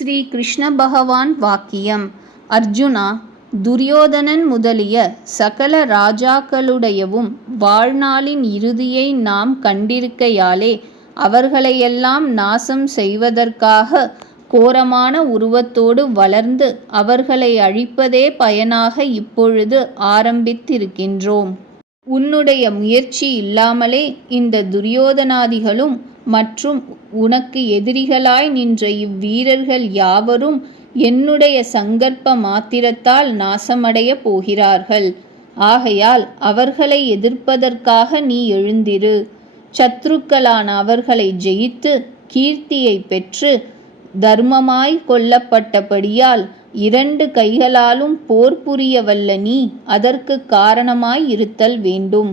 ஸ்ரீ கிருஷ்ண பகவான் வாக்கியம். அர்ஜுனா, துரியோதனன் முதலிய சகல ராஜாக்களுடையவும் வாழ்நாளின் இறுதியை நாம் கண்டிருக்கையாலே அவர்களையெல்லாம் நாசம் செய்வதற்காக கோரமான உருவத்தோடு வளர்ந்து அவர்களை அழிப்பதே பயனாக இப்பொழுது ஆரம்பித்திருக்கின்றோம். உன்னுடைய முயற்சி இல்லாமலே இந்த துரியோதனாதிகளும் மற்றும் உனக்கு எதிரிகளாய் நின்ற இவ்வீரர்கள் யாவரும் என்னுடைய சங்கற்ப மாத்திரத்தால் நாசமடைய போகிறார்கள். ஆகையால் அவர்களை எதிர்ப்பதற்காக நீ எழுந்திரு. சத்ருக்களான அவர்களை ஜெயித்து கீர்த்தியை பெற்று தர்மமாய் கொல்லப்பட்டபடியால் 2 கைகளாலும் போர் புரிய வல்ல நீ அதற்கு காரணமாய் இருத்தல் வேண்டும்.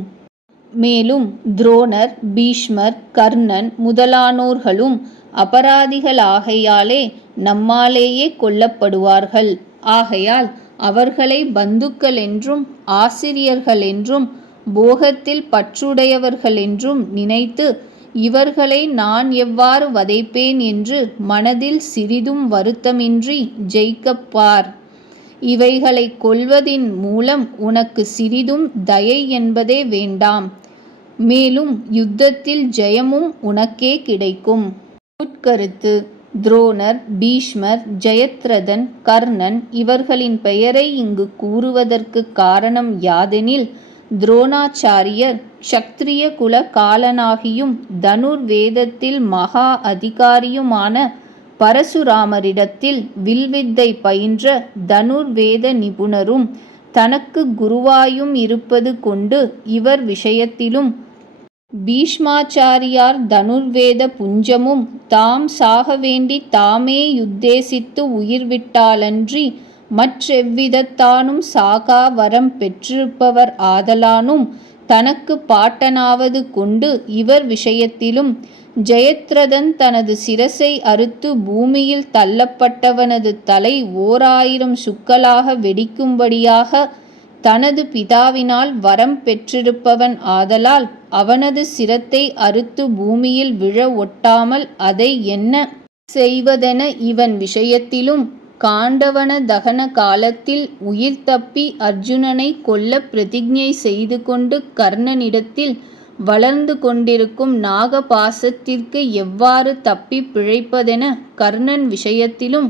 மேலும் துரோணர், பீஷ்மர், கர்ணன் முதலானோர்களும் அபராதிகளாகையாலே நம்மாலேயே கொல்லப்படுவார்கள். ஆகையால் அவர்களை பந்துக்கள் என்றும் ஆசிரியர்கள் என்றும் போகத்தில் பற்றுடையவர்கள் என்றும் நினைத்து இவர்களை நான் எவ்வாறு வதைப்பேன் என்று மனதில் சிறிதும் வருத்தமின்றி ஜெயிக்கப்பார். இவைகளை கொல்வதின் மூலம் உனக்கு சிறிதும் தயை என்பதே வேண்டாம். மேலும் யுத்தத்தில் ஜெயமும் உனக்கே கிடைக்கும். உட்கருத்து: துரோணர், பீஷ்மர், ஜெயத்ரதன், கர்ணன் இவர்களின் பெயரை இங்கு கூறுவதற்கு காரணம் யாதெனில், துரோணாச்சாரியர் க்ஷத்ரிய குல காலனாகியும் தனுர்வேதத்தில் மகா அதிகாரியுமான பரசுராமரிடத்தில் வில்வித்தை பயின்ற தனுர்வேத நிபுணரும் தனக்கு குருவாயும் இருப்பது கொண்டு இவர் விஷயத்திலும் பீஷ்மாச்சாரியார் தனுர்வேத புஞ்சமும் தாம் சாக வேண்டி தாமே யுத்தேசித்து உயிர் விட்டாலன்றி மற்றெவ்விதத்தானும் சாகா வரம் பெற்றிருப்பவர் ஆதலானும் தனக்கு பாட்டனாவது கொண்டு இவர் விஷயத்திலும் ஜெயத்ரதன் தனது சிரசை அறுத்து பூமியில் தள்ளப்பட்டவனது தலை 1000 சுக்கலாக வெடிக்கும்படியாக தனது பிதாவினால் வரம் பெற்றிருப்பவன் ஆதலால் அவனது சிரத்தை அறுத்து பூமியில் விழ ஒட்டாமல் அதை என்ன செய்வதென இவன் விஷயத்திலும் காண்டவன தகன காலத்தில் உயிர் தப்பி அர்ஜுனனை கொல்ல பிரதிஜ்ஞை செய்து கொண்டு கர்ணனிடத்தில் வளர்ந்து கொண்டிருக்கும் நாகபாசத்திற்கு எவ்வாறு தப்பி பிழைப்பதென கர்ணன் விஷயத்திலும்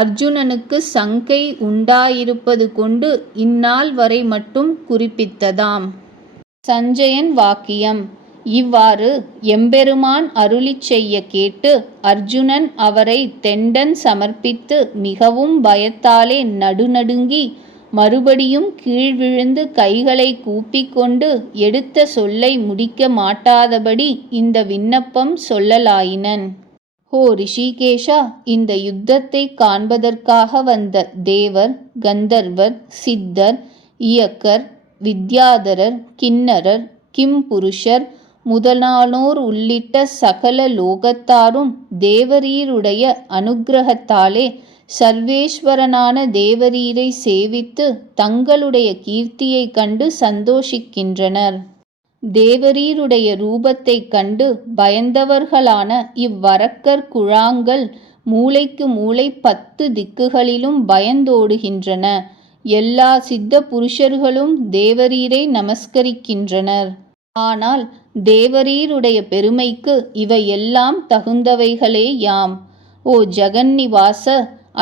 அர்ஜுனனுக்கு சங்கை உண்டாயிருப்பது கொண்டு இந்நாள் வரை மட்டும் குறிப்பித்ததாம். சஞ்சயன் வாக்கியம். இவ்வாறு எம்பெருமான் அருளிச் செய்ய கேட்டு அர்ஜுனன் அவரை தெண்டன் சமர்ப்பித்து மிகவும் பயத்தாலே நடுநடுங்கி மறுபடியும் கீழ் விழுந்து கைகளை கூப்பிக்கொண்டு எடுத்த சொல்லை முடிக்க மாட்டாதபடி இந்த விண்ணப்பம் சொல்லலாயினன். ஓ ரிஷிகேஷா, இந்த யுத்தத்தை காண்பதற்காக வந்த தேவர், கந்தர்வர், சித்தர், இயக்கர், வித்யாதரர், கிண்ணரர், கிம்புருஷர் முதலானோர் உள்ளிட்ட சகல லோகத்தாரும் தேவரீருடைய அனுக்கிரகத்தாலே சர்வேஸ்வரனான தேவரீரை சேவித்து தங்களுடைய கீர்த்தியை கண்டு சந்தோஷிக்கின்றனர். தேவரீருடைய ரூபத்தை கண்டு பயந்தவர்களான இவ்வரக்கர் குழாங்கள் மூலைக்கு மூலை 10 திக்குகளிலும் பயந்தோடுகின்றன. எல்லா சித்த புருஷர்களும் தேவரீரை நமஸ்கரிக்கின்றனர். ஆனால் தேவரீருடைய பெருமைக்கு இவையெல்லாம் தகுந்தவைகளேயாம். ஓ ஜெகன்னிவாச,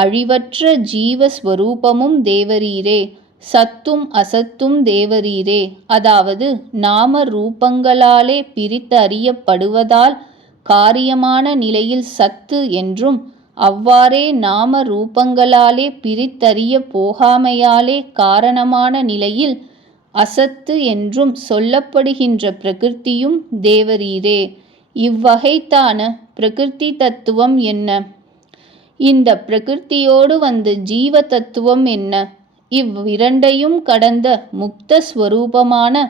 அழிவற்ற ஜீவஸ்வரூபமும் தேவரீரே, சத்தும் அசத்தும் தேவரீரே. அதாவது நாம ரூபங்களாலே பிரித்தறியப்படுவதால் காரியமான நிலையில் சத்து என்றும், அவ்வாறே நாம ரூபங்களாலே பிரித்தறிய போகாமையாலே காரணமான நிலையில் அசத்து என்றும் சொல்லப்படுகின்ற பிரகிருதியும் தேவரீரே. இவ்வகைத்தான பிரகிருதி தத்துவம் என்ன? இந்த பிரகிருதியோடு வந்த ஜீவ தத்துவம் என்ன? இவ்விரண்டையும் கடந்த முக்த ஸ்வரூபமான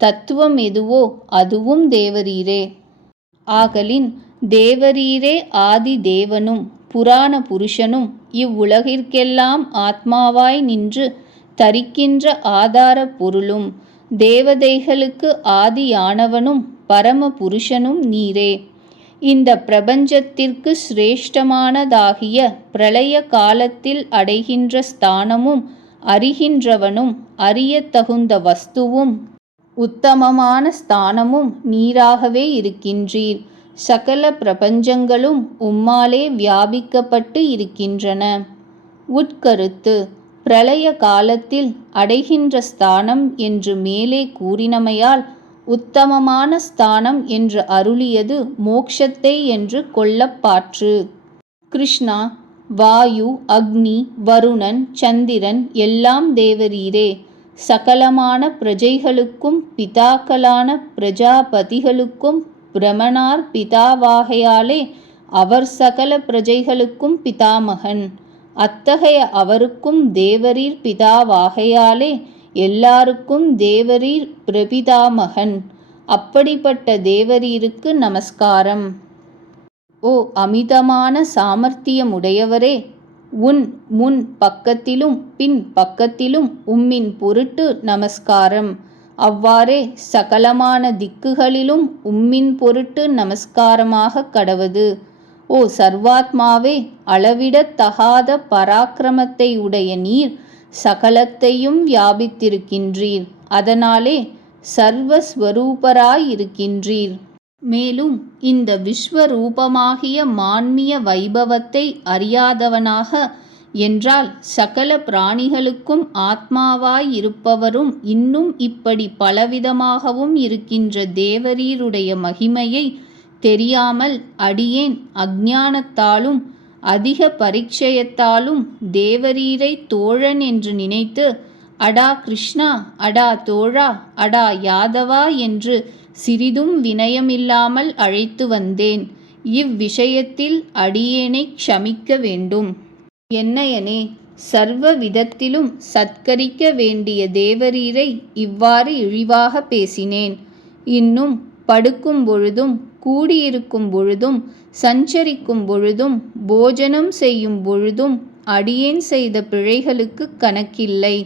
தத்துவம் எதுவோ அதுவும் தேவரீரே. ஆகலின் தேவரீரே ஆதி தேவனும் புராண புருஷனும் இவ்வுலகிற்கெல்லாம் ஆத்மாவாய் நின்று தரிக்கின்ற ஆதார பொருளும் தேவதைகளுக்கு ஆதியானவனும் பரம புருஷனும் நீரே. இந்த பிரபஞ்சத்திற்கு சிரேஷ்டமானதாகிய பிரளய காலத்தில் அடைகின்ற ஸ்தானமும் அறிகின்றவனும் அறியத் தகுந்த வஸ்துவும் உத்தமமான ஸ்தானமும் நீராகவே இருக்கின்றீர். சகல பிரபஞ்சங்களும் உம்மாலே வியாபிக்கப்பட்டு இருக்கின்றன. உட்கருத்து: பிரளய காலத்தில் அடைகின்ற ஸ்தானம் என்று மேலே கூறினமையால் உத்தமமான ஸ்தானம் என்று அருளியது மோக்ஷத்தை என்று கொள்ளப்பாற்று. கிருஷ்ணா, வாயு, அக்னி, வருணன், சந்திரன் எல்லாம் தேவரீரே. சகலமான பிரஜைகளுக்கும் பிதாக்களான பிரஜாபதிகளுக்கும் பிரமனார் பிதாவாகையாலே அவர் சகல பிரஜைகளுக்கும் பிதாமகன். அத்தகைய அவருக்கும் தேவரீர் பிதாவாகையாலே எல்லாருக்கும் தேவரீர் பிரபிதாமகன். அப்படிப்பட்ட தேவரீருக்கு நமஸ்காரம். ஓ அமிதமான சாமர்த்தியமுடையவரே, உன் முன் பக்கத்திலும் பின் பக்கத்திலும் உம்மின் பொருட்டு நமஸ்காரம். அவ்வாறே சகலமான திக்குகளிலும் உம்மின் பொருட்டு நமஸ்காரமாக கடவது. ஓ சர்வாத்மாவே, அளவிடத் தகாத பராக்கிரமத்தை உடைய நீர் சகலத்தையும் வியாபித்திருக்கின்றீர். அதனாலே சர்வஸ்வரூபராயிருக்கின்றீர். மேலும் இந்த விஸ்வரூபமாகிய மான்மிய வைபவத்தை அறியாதவனாக என்றால் சகல பிராணிகளுக்கும் ஆத்மாவாயிருப்பவரும் இன்னும் இப்படி பலவிதமாகவும் இருக்கின்ற தேவரீருடைய மகிமையை தெரியாமல் அடியேன் அஞ்ஞானத்தாலும் அதிக பரிச்சயத்தாலும் தேவரீரை தோழன் என்று நினைத்து அடா கிருஷ்ணா, அடா தோழா, அடா யாதவா என்று சிறிதும் வினயமில்லாமல் அழைத்து வந்தேன். இவ்விஷயத்தில் அடியேனை க்ஷமிக்க வேண்டும். என்னையனே, சர்வ விதத்திலும் சத்கரிக்க வேண்டிய தேவரீரை இவ்வாறு இழிவாக பேசினேன். இன்னும் படுக்கும் பொழுதும் கூடியிருக்கும் பொழுதும் சஞ்சரிக்கும் பொழுதும் போஜனம் செய்யும் பொழுதும் அடியேன் செய்த பிழைகளுக்கு கணக்கில்லை.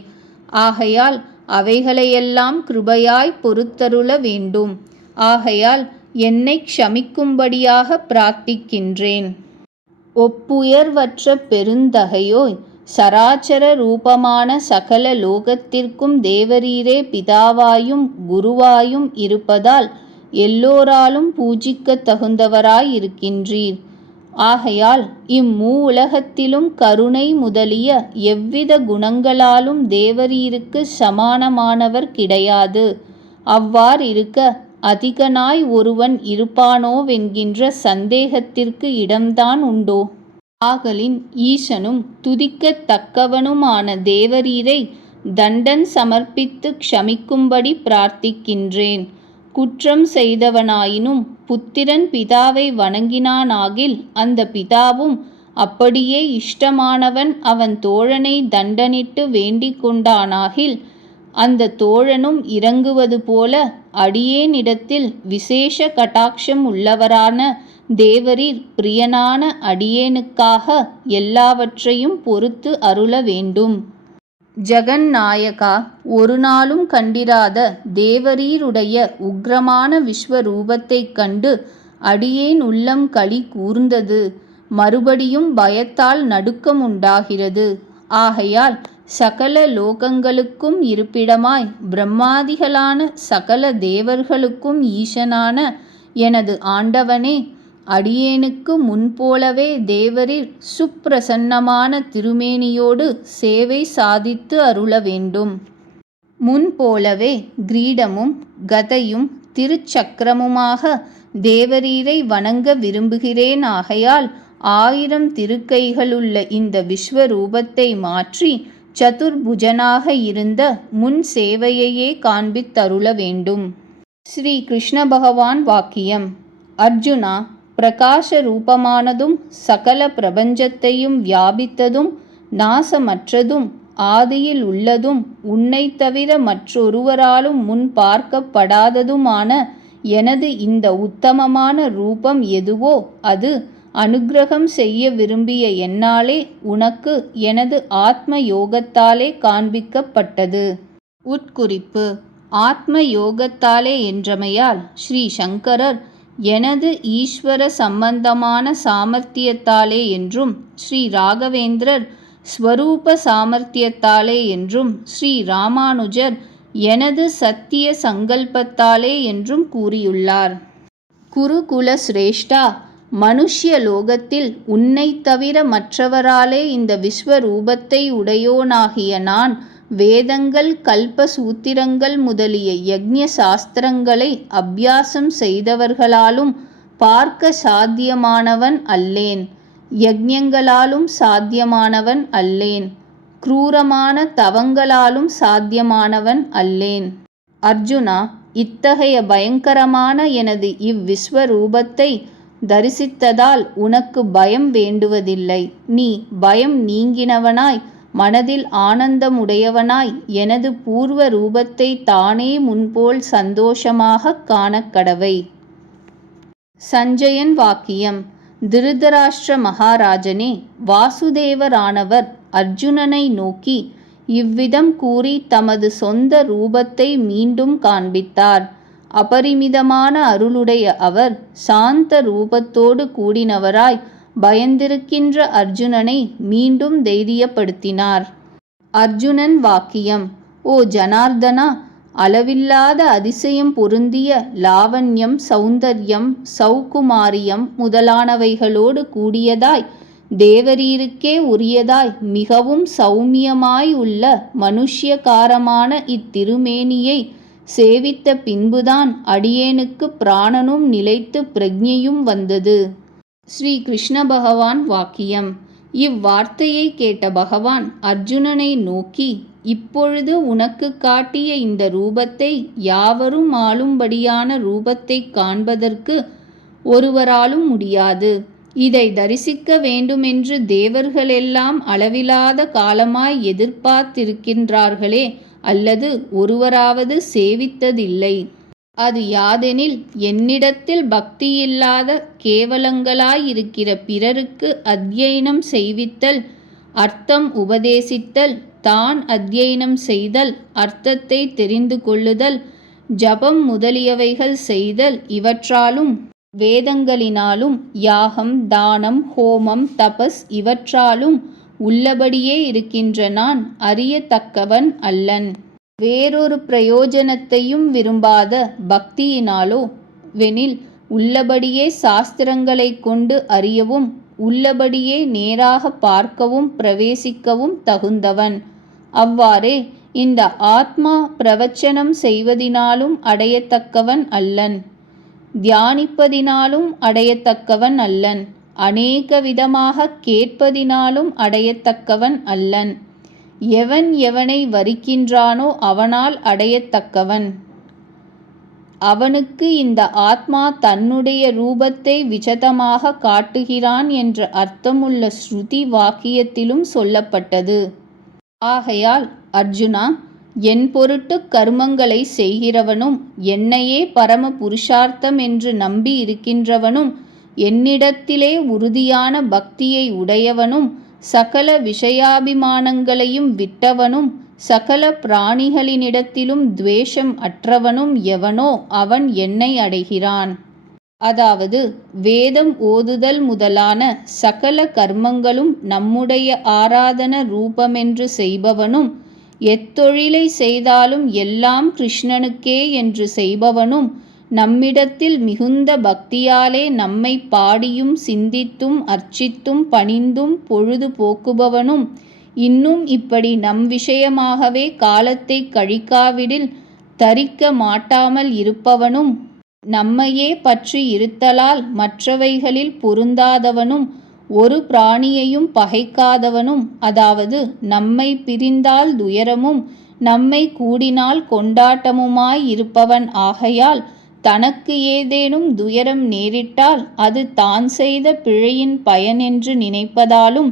ஆகையால் அவைகளையெல்லாம் கிருபையாய் பொறுத்தருள வேண்டும். ஆகையால் என்னை க்ஷமிக்கும்படியாக பிரார்த்திக்கின்றேன். ஒப்புயர்வற்ற பெருந்தகையோய், சராச்சர ரூபமான சகல லோகத்திற்கும் தேவரீரே பிதாவாயும் குருவாயும் இருப்பதால் எல்லோராலும் பூஜிக்கத் தகுந்தவராயிருக்கின்றீர். ஆகையால் இம்மூ உலகத்திலும் கருணை முதலிய எவ்வித குணங்களாலும் தேவரீருக்கு சமானமானவர் கிடையாது. அவ்வாறிருக்க அதிகனாய் ஒருவன் இருப்பானோவென்கின்ற சந்தேகத்திற்கு இடம்தான் உண்டோ? ஆகலின் ஈசனும் துதிக்கத் தக்கவனுமான தேவரீரை தண்டன் சமர்ப்பித்து க்ஷமிக்கும்படி பிரார்த்திக்கின்றேன். குற்றம் செய்தவனாயினும் புத்திரன் பிதாவை வணங்கினானாகில் அந்த பிதாவும் அப்படியே இஷ்டமானவன் அவன் தோழனை தண்டனிட்டு வேண்டிக் கொண்டானாகில் அந்த தோழனும் இறங்குவது போல அடியேனிடத்தில் விசேஷ கடாட்சம் உள்ளவரான தேவரீர் பிரியனான அடியேனுக்காக எல்லாவற்றையும் பொறுத்து அருள வேண்டும். ஜெகந்நாயகா, ஒரு நாளும் கண்டிராத தேவரீருடைய உக்ரமான விஸ்வரூபத்தைக் கண்டு அடியேன் உள்ளம் களி கூர்ந்தது. மறுபடியும் பயத்தால் நடுக்கம் உண்டாகிறது. ஆகையால் சகல லோகங்களுக்கும் இருப்பிடமாய் பிரம்மாதிகளான சகல தேவர்களுக்கும் ஈசனான எனது ஆண்டவனே, அடியேனுக்கு முன்போலவே தேவரீர் சுப்பிரசன்னமான திருமேனியோடு சேவை சாதித்து அருள வேண்டும். முன்போலவே கிரீடமும் கதையும் திருச்சக்கரமுமாக தேவரீரை வணங்க விரும்புகிறேன். ஆகையால் 1000 திருக்கைகளுள்ள இந்த விஸ்வரூபத்தை மாற்றி சதுர்புஜனாக இருந்த முன் சேவையையே காண்பித்தருள வேண்டும். ஸ்ரீ கிருஷ்ண பகவான் வாக்கியம். அர்ஜுனா, பிரகாச ரூபமானதும் சகல பிரபஞ்சத்தையும் வியாபித்ததும் நாசமற்றதும் ஆதியில் உள்ளதும் உன்னை தவிர மற்றொருவராலும் முன் பார்க்கப்படாததுமான எனது இந்த உத்தமமான ரூபம் எதுவோ அது அனுக்கிரகம் செய்ய விரும்பிய என்னாலே உனக்கு எனது ஆத்ம யோகத்தாலே காண்பிக்கப்பட்டது. உட்குறிப்பு: ஆத்ம யோகத்தாலே என்றமையால் ஸ்ரீ சங்கரர் எனது ஈஸ்வர சம்பந்தமான சாமர்த்தியத்தாலே என்றும், ஸ்ரீ ராகவேந்திரர் ஸ்வரூப சாமர்த்தியத்தாலே என்றும், ஸ்ரீ ராமானுஜர் எனது சத்திய சங்கல்பத்தாலே என்றும் கூறியுள்ளார். குருகுல சிரேஷ்டா, மனுஷ்ய லோகத்தில் உன்னைத் தவிர மற்றவராலே இந்த விஸ்வரூபத்தை உடையோனாகிய நான் வேதங்கள், கல்ப சூத்திரங்கள் முதலிய யக்ஞ சாஸ்திரங்களை அபியாசம் செய்தவர்களாலும் பார்க்க சாத்தியமானவன் அல்லேன். யக்ஞங்களாலும் சாத்தியமானவன் அல்லேன். கிரூரமான தவங்களாலும் சாத்தியமானவன் அல்லேன். அர்ஜுனா, இத்தகைய பயங்கரமான எனது இவ்விஸ்வரூபத்தை தரிசித்ததால் உனக்கு பயம் வேண்டுவதில்லை. நீ பயம் நீங்கினவனாய், மனதில் ஆனந்தமுடையவனாய் எனது பூர்வ ரூபத்தை தானே முன்போல் சந்தோஷமாகக் காணக்கடவை. சஞ்சயன் வாக்கியம். திருதராஷ்டிர மகாராஜனே, வாசுதேவரானவர் அர்ஜுனனை நோக்கி இவ்விதம் கூறி தமது சொந்த ரூபத்தை மீண்டும் காண்பித்தார். அபரிமிதமான அருளுடைய அவர் சாந்த ரூபத்தோடு கூடினவராய் பயந்திருக்கின்ற அர்ஜுனனை மீண்டும் தைரியப்படுத்தினார். அர்ஜுனன் வாக்கியம். ஓ ஜனார்தனா, அளவில்லாத அதிசயம் பொருந்திய லாவண்யம், சௌந்தர்யம், சௌகுமாரியம் முதலானவைகளோடு கூடியதாய், தேவரீருக்கே உரியதாய், மிகவும் சௌமியமாய் உள்ள மனுஷ்யகாரமான இத்திருமேனியை சேவித்த பின்புதான் அடியேனுக்கு பிராணனும் நிலைத்து பிரக்ஞையும் வந்தது. ஸ்ரீ கிருஷ்ண பகவான் வாக்கியம். இவ்வார்த்தையை கேட்ட பகவான் அர்ஜுனனை நோக்கி, இப்பொழுது உனக்கு காட்டிய இந்த ரூபத்தை, யாவரும் ஆளும்படியான ரூபத்தை காண்பதற்கு ஒருவராலும் முடியாது. இதை தரிசிக்க வேண்டுமென்று தேவர்களெல்லாம் அளவிலாத காலமாய் எதிர்பார்த்திருக்கின்றார்களே, அல்லது ஒருவராவது சேவித்ததில்லை. அது யாதெனில், என்னிடத்தில் பக்தியில்லாத கேவலங்களாயிருக்கிற பிறருக்கு அத்யயனம் செய்வித்தல், அர்த்தம் உபதேசித்தல், தான் அத்யயனம் செய்தல், அர்த்தத்தை தெரிந்து கொள்ளுதல், ஜபம் முதலியவைகள் செய்தல், இவற்றாலும் வேதங்களினாலும் யாகம், தானம், ஹோமம், தபஸ் இவற்றாலும் உள்ளபடியே இருக்கின்ற நான் அறியத்தக்கவன் அல்லன். வேறொரு பிரயோஜனத்தையும் விரும்பாத பக்தியினாலோ வெனில் உள்ளபடியே சாஸ்திரங்களைக் கொண்டு அறியவும், உள்ளபடியே நேராக பார்க்கவும் பிரவேசிக்கவும் தகுந்தவன். அவ்வாறே இந்த ஆத்மா பிரவச்சனம் செய்வதினாலும் அடையத்தக்கவன் அல்லன். தியானிப்பதினாலும் அடையத்தக்கவன் அல்லன். அநேக விதமாக கேட்பதினாலும் அடையத்தக்கவன் அல்லன். எவன் எவனை வரிக்கின்றானோ அவனால் அடையத்தக்கவன். அவனுக்கு இந்த ஆத்மா தன்னுடைய ரூபத்தை விசதமாக காட்டுகிறான் என்ற அர்த்தமுள்ள ஸ்ருதி வாக்கியத்திலும் சொல்லப்பட்டது. ஆகையால் அர்ஜுனா, என் பொருட்டு கர்மங்களை செய்கிறவனும், என்னையே பரம புருஷார்த்தம் என்று நம்பி இருக்கின்றவனும், என்னிடத்திலே உறுதியான பக்தியை உடையவனும், சகல விஷயாபிமானங்களையும் விட்டவனும், சகல பிராணிகளினிடத்திலும் துவேஷம் அற்றவனும் எவனோ அவன் என்னை அடைகிறான். அதாவது வேதம் ஓதுதல் முதலான சகல கர்மங்களும் நம்முடைய ஆராதன ரூபமென்று செய்பவனும், எத்தொழிலை செய்தாலும் எல்லாம் கிருஷ்ணனுக்கே என்று செய்பவனும், நம்மிடத்தில் மிகுந்த பக்தியாலே நம்மை பாடியும் சிந்தித்தும் அர்ச்சித்தும் பணிந்தும் பொழுது போக்குபவனும், இன்னும் இப்படி நம் விஷயமாகவே காலத்தை கழிக்காவிடில் தரிக்க மாட்டாமல் இருப்பவனும், நம்மையே பற்றி இருத்தலால் மற்றவைகளில் பொருந்தாதவனும், ஒரு பிராணியையும் பகைக்காதவனும், அதாவது நம்மை பிரிந்தால் துயரமும் நம்மை கூடினால் கொண்டாட்டமுமாய் இருப்பவன் ஆகையால், தனக்கு ஏதேனும் துயரம் நேரிட்டால் அது தான் செய்த பிழையின் பயன் என்று நினைப்பதாலும்,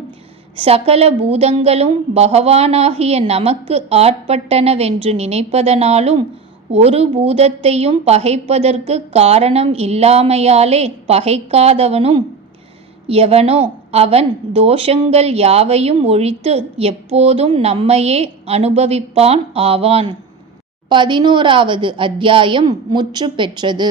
சகல பூதங்களும் பகவானாகிய நமக்கு ஆட்பட்டனவென்று நினைப்பதனாலும், ஒரு பூதத்தையும் பகைப்பதற்கு காரணம் இல்லாமையாலே பகைக்காதவனும் எவனோ அவன் தோஷங்கள் யாவையும் ஒழித்து எப்போதும் நம்மையே அனுபவிப்பான் ஆவான். 11வது அத்தியாயம் முற்று பெற்றது.